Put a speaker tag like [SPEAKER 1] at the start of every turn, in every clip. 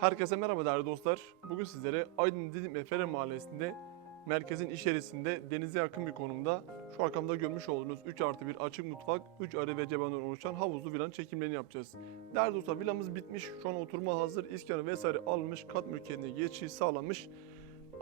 [SPEAKER 1] Herkese merhaba değerli dostlar. Bugün sizlere Aydın Didim Efere Mahallesi'nde merkezin içerisinde denize yakın bir konumda şu arkamda görmüş olduğunuz 3 artı 1 açık mutfak, 3 arı ve cebandan oluşan havuzlu villanın çekimlerini yapacağız. Değerli dostlar villamız bitmiş, şu an oturma hazır, iskanı vesaire alınmış, kat mülkiyetine geçiş sağlanmış.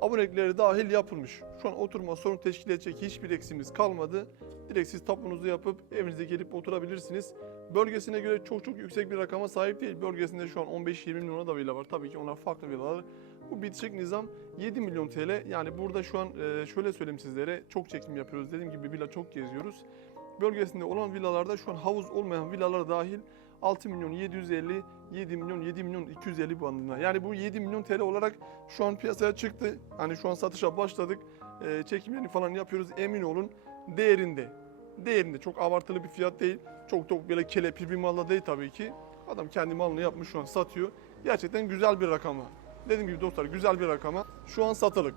[SPEAKER 1] Abonelikleri dahil yapılmış. Şu an oturma sorun teşkil edecek hiçbir eksimiz kalmadı. Direkt siz tapunuzu yapıp evinize gelip oturabilirsiniz. Bölgesine göre çok çok yüksek bir rakama sahip değil. Bölgesinde şu an 15-20 milyona da villa var. Tabii ki onlar farklı villalar. Bu bitişik nizam 7 milyon TL. Yani burada şu an e, şöyle söyleyeyim sizlere çok çekim yapıyoruz. Dediğim gibi villa çok geziyoruz. Bölgesinde olan villalarda şu an havuz olmayan villalar dahil 6 milyon 750, 7 milyon, 7 milyon 250 bandında. Yani bu 7 milyon TL olarak şu an piyasaya çıktı. Hani şu an satışa başladık. E, çekimlerini falan yapıyoruz. Emin olun değerinde. Değerinde çok abartılı bir fiyat değil. Çok çok böyle kelepir bir malla değil tabii ki. Adam kendi malını yapmış şu an satıyor. Gerçekten güzel bir rakama. Dediğim gibi dostlar güzel bir rakama. Şu an satılık.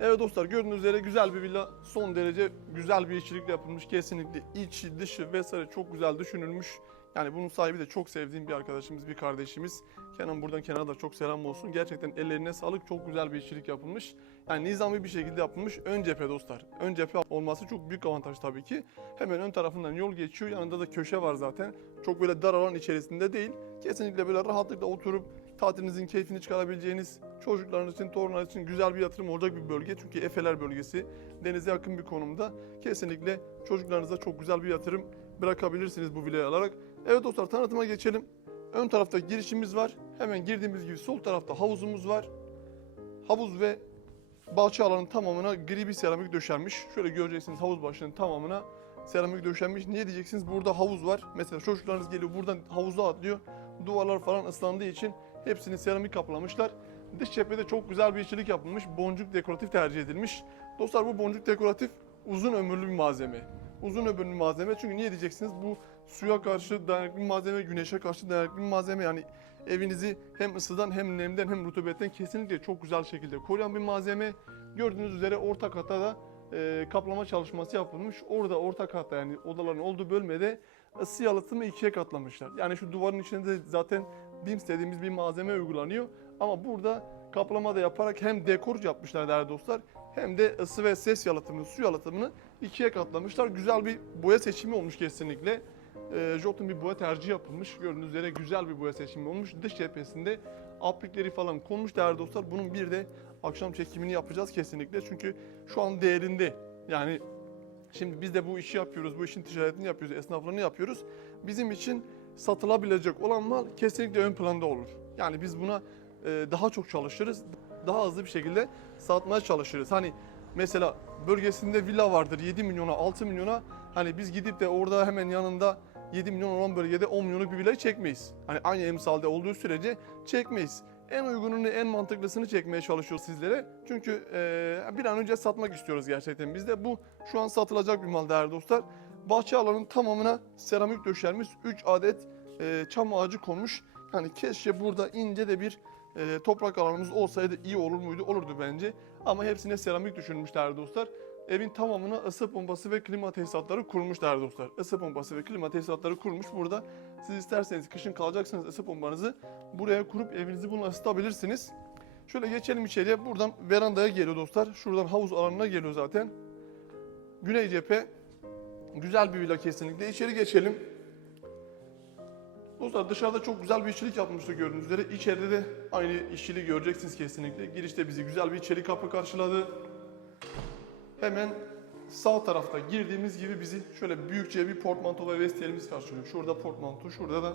[SPEAKER 1] Evet dostlar gördüğünüz üzere güzel bir villa. Son derece güzel bir işçilikle yapılmış. Kesinlikle içi dışı vesaire çok güzel düşünülmüş. Yani bunun sahibi de çok sevdiğim bir arkadaşımız, bir kardeşimiz. Kenan buradan Kenan'a da çok selam olsun. Gerçekten ellerine sağlık. Çok güzel bir işçilik yapılmış. Yani nizami bir şekilde yapılmış. Ön cephe dostlar. Ön cephe olması çok büyük avantaj tabii ki. Hemen ön tarafından yol geçiyor. Yanında da köşe var zaten. Çok böyle dar alan içerisinde değil. Kesinlikle böyle rahatlıkla oturup tatilinizin keyfini çıkarabileceğiniz, çocuklarınız için, torunlar için güzel bir yatırım olacak bir bölge. Çünkü Efeler bölgesi denize yakın bir konumda. Kesinlikle çocuklarınıza çok güzel bir yatırım bırakabilirsiniz bu villayı alarak. Evet dostlar tanıtıma geçelim. Ön tarafta girişimiz var. Hemen girdiğimiz gibi sol tarafta havuzumuz var. Havuz ve bahçe alanının tamamına gri bir seramik döşenmiş. Şöyle göreceksiniz havuz başının tamamına seramik döşenmiş. Niye diyeceksiniz? Burada havuz var. Mesela çocuklarınız geliyor buradan havuza atlıyor. Duvarlar falan ıslandığı için hepsini seramik kaplamışlar. Dış cephede çok güzel bir işçilik yapılmış. Boncuk dekoratif tercih edilmiş. Dostlar bu boncuk dekoratif uzun ömürlü bir malzeme. Uzun ömürlü bir malzeme çünkü niye diyeceksiniz? Bu suya karşı dayanıklı malzeme, güneşe karşı dayanıklı malzeme. Yani evinizi hem ısıdan hem nemden hem rutubetten kesinlikle çok güzel şekilde koruyan bir malzeme. Gördüğünüz üzere orta kata da e, kaplama çalışması yapılmış. Orada orta katta yani odaların olduğu bölmede ısı yalıtımı ikiye katlamışlar. Yani şu duvarın içinde zaten BIMS dediğimiz bir malzeme uygulanıyor. Ama burada kaplama da yaparak hem dekor yapmışlar değerli dostlar hem de ısı ve ses yalıtımını, su yalıtımını ikiye katlamışlar. Güzel bir boya seçimi olmuş kesinlikle. E, Jotun bir boya tercihi yapılmış. Gördüğünüz üzere güzel bir boya seçimi olmuş. Dış cephesinde aplikleri falan konmuş değerli dostlar. Bunun bir de akşam çekimini yapacağız kesinlikle. Çünkü şu an değerinde. Yani şimdi biz de bu işi yapıyoruz. Bu işin ticaretini yapıyoruz, esnaflığını yapıyoruz. Bizim için satılabilecek olan mal kesinlikle ön planda olur. Yani biz buna e, daha çok çalışırız. Daha hızlı bir şekilde satmaya çalışırız. Hani mesela bölgesinde villa vardır 7 milyona 6 milyona hani biz gidip de orada hemen yanında 7 milyon olan bölgede 10 milyonluk bir villayı çekmeyiz. Hani aynı emsalde olduğu sürece çekmeyiz. En uygununu, en mantıklısını çekmeye çalışıyoruz sizlere. Çünkü e, bir an önce satmak istiyoruz gerçekten. Biz de bu şu an satılacak bir mal değerli dostlar. Bahçe alanının tamamına seramik döşenmiş 3 adet e, çam ağacı konmuş. Yani keşke burada ince de bir e, toprak alanımız olsaydı iyi olur muydu? Olurdu bence. Ama hepsine seramik düşünmüş değerli dostlar. Evin tamamına ısı pompası ve klima tesisatları kurmuş değerli dostlar. Isı pompası ve klima tesisatları kurmuş. Burada siz isterseniz kışın kalacaksanız ısı pompanızı buraya kurup evinizi bununla ısıtabilirsiniz. Şöyle geçelim içeriye. Buradan verandaya geliyor dostlar. Şuradan havuz alanına geliyor zaten. Güney cephe. Güzel bir villa kesinlikle. İçeri geçelim. Dostlar dışarıda çok güzel bir işçilik yapmıştı gördüğünüz üzere. İçeride de aynı işçiliği göreceksiniz kesinlikle. Girişte bizi güzel bir içeri kapı karşıladı. Hemen sağ tarafta girdiğimiz gibi bizi şöyle büyükçe bir portmanto ve vestiyerimiz karşılıyor. Şurada portmanto, şurada da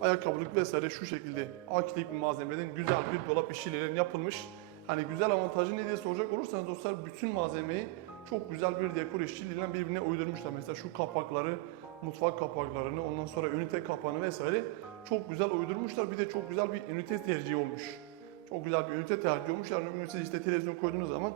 [SPEAKER 1] ayakkabılık vesaire şu şekilde akilik bir malzemeden güzel bir dolap işçiliğinin yapılmış. Hani güzel avantajı ne diye soracak olursanız dostlar bütün malzemeyi çok güzel bir dekor işçiliğiyle birbirine uydurmuşlar. Mesela şu kapakları, mutfak kapaklarını, ondan sonra ünite kapağını vesaire çok güzel uydurmuşlar. Bir de çok güzel bir ünite tercihi olmuş. Çok güzel bir ünite tercih olmuş. Yani ünite işte televizyon koyduğunuz zaman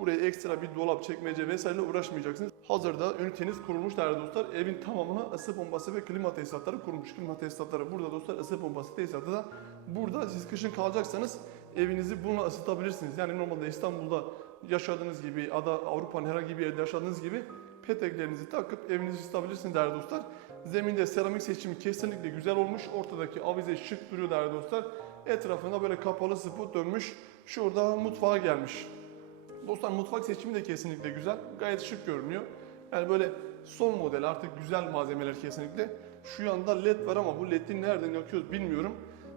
[SPEAKER 1] buraya ekstra bir dolap, çekmece vesaireyle uğraşmayacaksınız. Hazırda üniteniz kurulmuş değerli dostlar. Evin tamamına ısı pompası ve klima tesisatları kurulmuş. Klima tesisatları burada dostlar. ısı pompası tesisatı da burada. Siz kışın kalacaksanız evinizi bununla ısıtabilirsiniz. Yani normalde İstanbul'da yaşadığınız gibi, ada Avrupa'nın herhangi bir yerde yaşadığınız gibi peteklerinizi takıp evinizi ısıtabilirsiniz değerli dostlar. Zeminde seramik seçimi kesinlikle güzel olmuş. Ortadaki avize şık duruyor değerli dostlar. Etrafında böyle kapalı spot dönmüş. Şurada mutfağa gelmiş. Dostlar mutfak seçimi de kesinlikle güzel. Gayet şık görünüyor. Yani böyle son model artık güzel malzemeler kesinlikle. Şu yanda led var ama bu led'i nereden yakıyoruz bilmiyorum.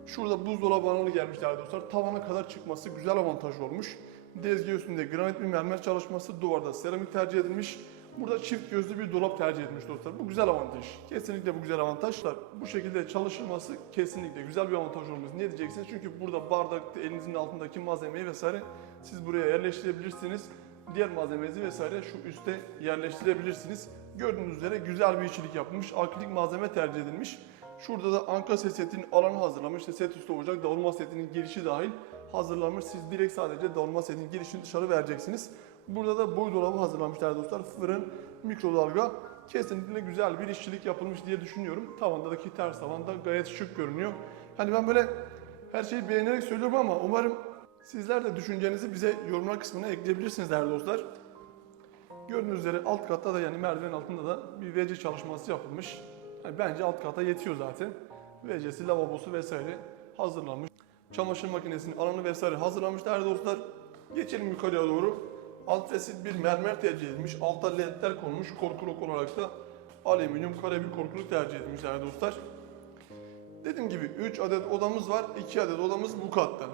[SPEAKER 1] Şurada buzdolabı alanı gelmiş dostlar. Tavana kadar çıkması güzel avantaj olmuş. Dezgah üstünde granit bir mermer çalışması, duvarda seramik tercih edilmiş. Burada çift gözlü bir dolap tercih edilmiş dostlar. Bu güzel avantaj. Kesinlikle bu güzel avantajlar. Bu şekilde çalışılması kesinlikle güzel bir avantaj olmuş. Niye diyeceksiniz? Çünkü burada bardak, elinizin altındaki malzemeyi vesaire siz buraya yerleştirebilirsiniz. Diğer malzemenizi vesaire şu üste yerleştirebilirsiniz. Gördüğünüz üzere güzel bir işçilik yapılmış. Akrilik malzeme tercih edilmiş. Şurada da anka setinin alanı hazırlanmış. İşte set üstü olacak. Davulma setinin girişi dahil hazırlanmış. Siz direkt sadece davulma setinin girişini dışarı vereceksiniz. Burada da boy dolabı hazırlanmışlar dostlar. Fırın, mikrodalga. Kesinlikle güzel bir işçilik yapılmış diye düşünüyorum. Tavandaki ters tavan da gayet şık görünüyor. Hani ben böyle her şeyi beğenerek söylüyorum ama umarım sizler de düşüncenizi bize yorumlar kısmına ekleyebilirsiniz değerli dostlar. Gördüğünüz üzere alt katta da yani merdiven altında da bir WC çalışması yapılmış. Yani bence alt kata yetiyor zaten. WC'si, lavabosu vesaire hazırlanmış. Çamaşır makinesinin alanı vesaire hazırlanmış değerli dostlar. Geçelim yukarıya doğru. Antresit bir mermer tercih edilmiş. Altta ledler konmuş. Korkuluk olarak da alüminyum kare bir korkuluk tercih edilmiş değerli dostlar. Dediğim gibi 3 adet odamız var. 2 adet odamız bu katta.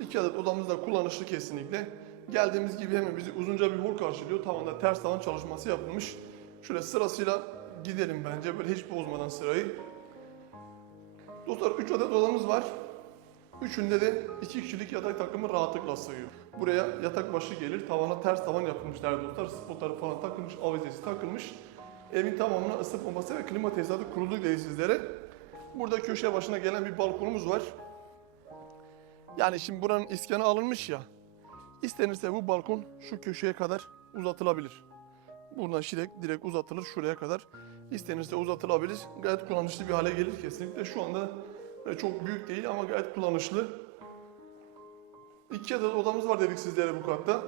[SPEAKER 1] 2 adet odamız da kullanışlı kesinlikle. Geldiğimiz gibi hemen bizi uzunca bir hol karşılıyor. Tavanda ters tavan çalışması yapılmış. Şöyle sırasıyla gidelim bence böyle hiç bozmadan sırayı. Dostlar 3 adet odamız var. Üçünde de iki kişilik yatak takımı rahatlıkla sığıyor. Buraya yatak başı gelir. Tavana ters tavan yapılmış değerli dostlar. Spotları falan takılmış, avizesi takılmış. Evin tamamına ısıtmaması ve klima tesisatı kuruldu diye sizlere. Burada köşe başına gelen bir balkonumuz var. Yani şimdi buranın iskanı alınmış ya. İstenirse bu balkon şu köşeye kadar uzatılabilir. Buradan şirek direkt uzatılır şuraya kadar. İstenirse uzatılabilir. Gayet kullanışlı bir hale gelir kesinlikle. Şu anda e, çok büyük değil ama gayet kullanışlı. İki adet odamız var dedik sizlere bu katta.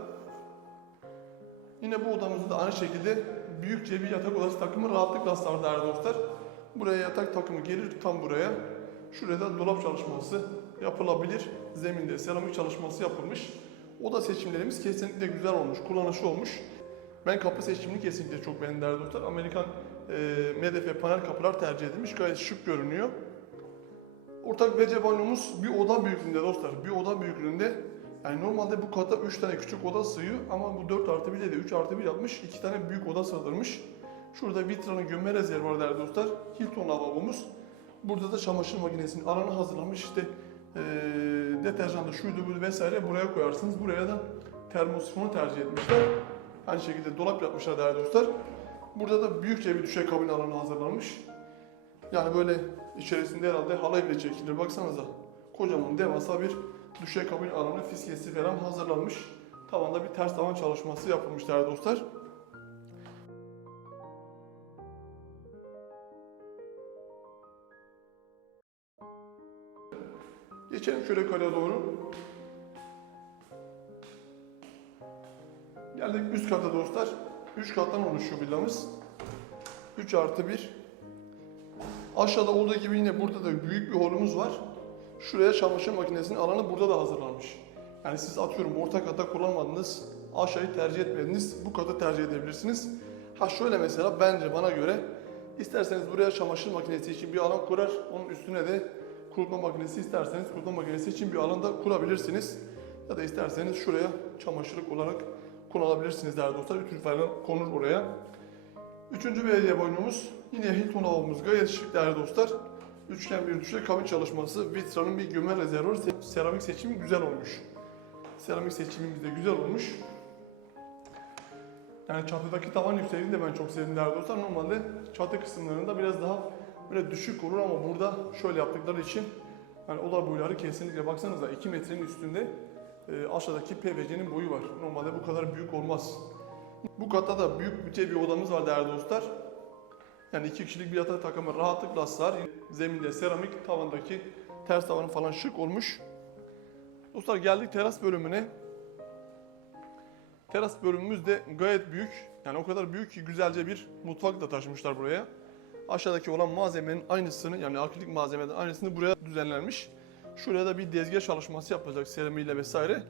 [SPEAKER 1] Yine bu odamızda da aynı şekilde büyükçe bir yatak odası takımı rahatlıkla sığar değerli dostlar. Buraya yatak takımı gelir tam buraya. Şuraya da dolap çalışması yapılabilir. Zeminde seramik çalışması yapılmış. Oda seçimlerimiz kesinlikle güzel olmuş, kullanışlı olmuş. Ben kapı seçimini kesinlikle çok beğendim değerli dostlar. Amerikan e, MDF panel kapılar tercih edilmiş. Gayet şık görünüyor. Ortak WC banyomuz bir oda büyüklüğünde dostlar. Bir oda büyüklüğünde. Yani normalde bu kata 3 tane küçük oda sığıyor ama bu 4 artı 1 de 3 artı 1 yapmış. 2 tane büyük oda sığdırmış. Şurada vitranın gömme rezervuarı değerli dostlar. Hilton lavabomuz. Burada da çamaşır makinesinin alanı hazırlanmış. İşte eee deterjandı şuydu buydu vesaire buraya koyarsınız. Buraya da termosifonu tercih etmişler. Aynı şekilde dolap yapmışlar değerli dostlar. Burada da büyükçe bir düşey kabin alanı hazırlanmış. Yani böyle içerisinde herhalde halay bile çekilir. Baksanıza. Kocaman devasa bir düşey kabin alanı fiskesi falan hazırlanmış. Tavanda bir ters tavan çalışması yapılmış değerli dostlar. Geçelim şöyle yukarıya doğru. Geldik üst kata dostlar. 3 kattan oluşuyor villamız. 3 artı 1. Aşağıda olduğu gibi yine burada da büyük bir holumuz var. Şuraya çamaşır makinesinin alanı burada da hazırlanmış. Yani siz atıyorum orta kata kullanmadınız, aşağıyı tercih etmediniz, bu katı tercih edebilirsiniz. Ha şöyle mesela bence bana göre isterseniz buraya çamaşır makinesi için bir alan kurar, onun üstüne de kurutma makinesi isterseniz kurutma makinesi için bir alan da kurabilirsiniz. Ya da isterseniz şuraya çamaşırlık olarak kullanabilirsiniz değerli dostlar. Ütü falan konur buraya. Üçüncü belediye boynumuz yine Hilton lavabomuz gayet şık değerli dostlar. Üçgen bir düşe kabin çalışması, vitranın bir gömme rezervuarı, se- seramik seçimi güzel olmuş. Seramik seçimimiz de güzel olmuş. Yani çatıdaki tavan yüksekliğini de ben çok sevdim değerli dostlar. Normalde çatı kısımlarında biraz daha böyle düşük olur ama burada şöyle yaptıkları için yani oda boyları kesinlikle baksanıza 2 metrenin üstünde e, aşağıdaki PVC'nin boyu var. Normalde bu kadar büyük olmaz. Bu katta da büyük bütçe bir odamız var değerli dostlar. Yani iki kişilik bir yatak takımı rahatlıkla sığar. Zeminde seramik, tavandaki ters tavanı falan şık olmuş. Dostlar geldik teras bölümüne. Teras bölümümüz de gayet büyük. Yani o kadar büyük ki güzelce bir mutfak da taşımışlar buraya. Aşağıdaki olan malzemenin aynısını yani akrilik malzemeden aynısını buraya düzenlenmiş. Şuraya da bir dezgah çalışması yapılacak seramiğiyle vesaire.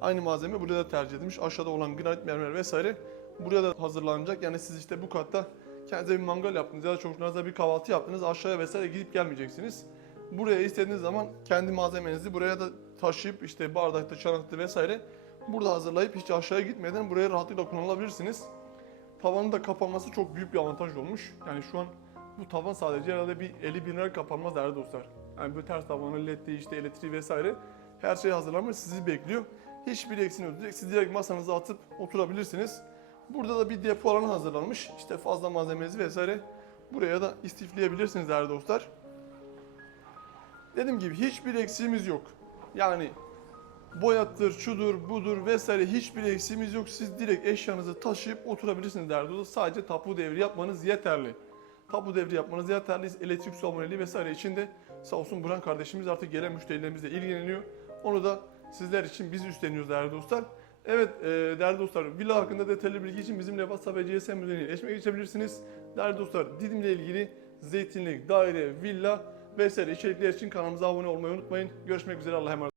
[SPEAKER 1] Aynı malzeme buraya da tercih edilmiş. Aşağıda olan granit mermer vesaire buraya da hazırlanacak. Yani siz işte bu katta kendinize bir mangal yaptınız ya da çocuklarınıza bir kahvaltı yaptınız. Aşağıya vesaire gidip gelmeyeceksiniz. Buraya istediğiniz zaman kendi malzemenizi buraya da taşıyıp işte bardakta, çanakta vesaire burada hazırlayıp hiç aşağıya gitmeden buraya rahatlıkla kullanabilirsiniz. Tavanın da kapanması çok büyük bir avantaj olmuş. Yani şu an bu tavan sadece herhalde bir 50 bin lira kapanmaz değerli dostlar. Yani bu ters tavanı, ledli işte elektriği vesaire her şey hazırlanmış sizi bekliyor. Hiçbir eksiğiniz. Direkt Siz direkt masanıza atıp oturabilirsiniz. Burada da bir depo alanı hazırlanmış. İşte fazla malzemenizi vesaire buraya da istifleyebilirsiniz değerli dostlar. Dediğim gibi hiçbir eksiğimiz yok. Yani boyattır, şudur, budur vesaire hiçbir eksiğimiz yok. Siz direkt eşyanızı taşıyıp oturabilirsiniz dostlar. Sadece tapu devri yapmanız yeterli. Tapu devri yapmanız yeterli. Elektrik su aboneliği vesaire için de sağ olsun Buran kardeşimiz artık gelen müşterilerimizle ilgileniyor. Onu da sizler için biz üstleniyoruz değerli dostlar. Evet e, değerli dostlar villa hakkında detaylı bilgi için bizimle WhatsApp ve GSM üzerinden iletişime geçebilirsiniz. Değerli dostlar Didim'le ilgili zeytinlik, daire, villa vesaire içerikler için kanalımıza abone olmayı unutmayın. Görüşmek üzere Allah'a emanet